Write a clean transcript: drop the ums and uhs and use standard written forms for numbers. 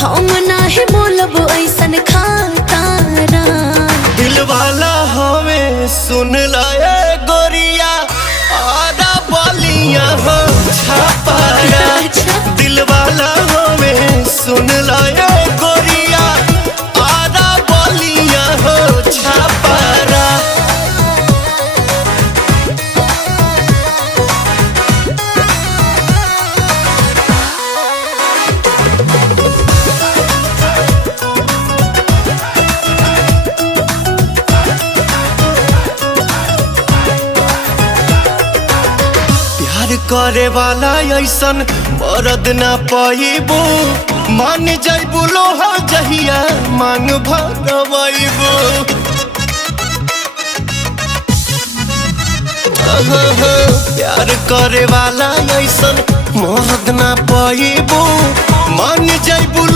हम नाही बोलब ऐसन खातारा। दिल वाला हमें सुन लाए गोरिया आधा बलिया हो छापारा। दिल वाला हमें सुन लाए गोरिया आधा बलिया हो छापारा। प्यार करे वाला ऐसन मरद ना पाइबो। मान जाइबो लोहा जहिया मांग भरवाइबो। प्यार करे वाला ऐसन मरद ना पाइबो। मान जाइबो।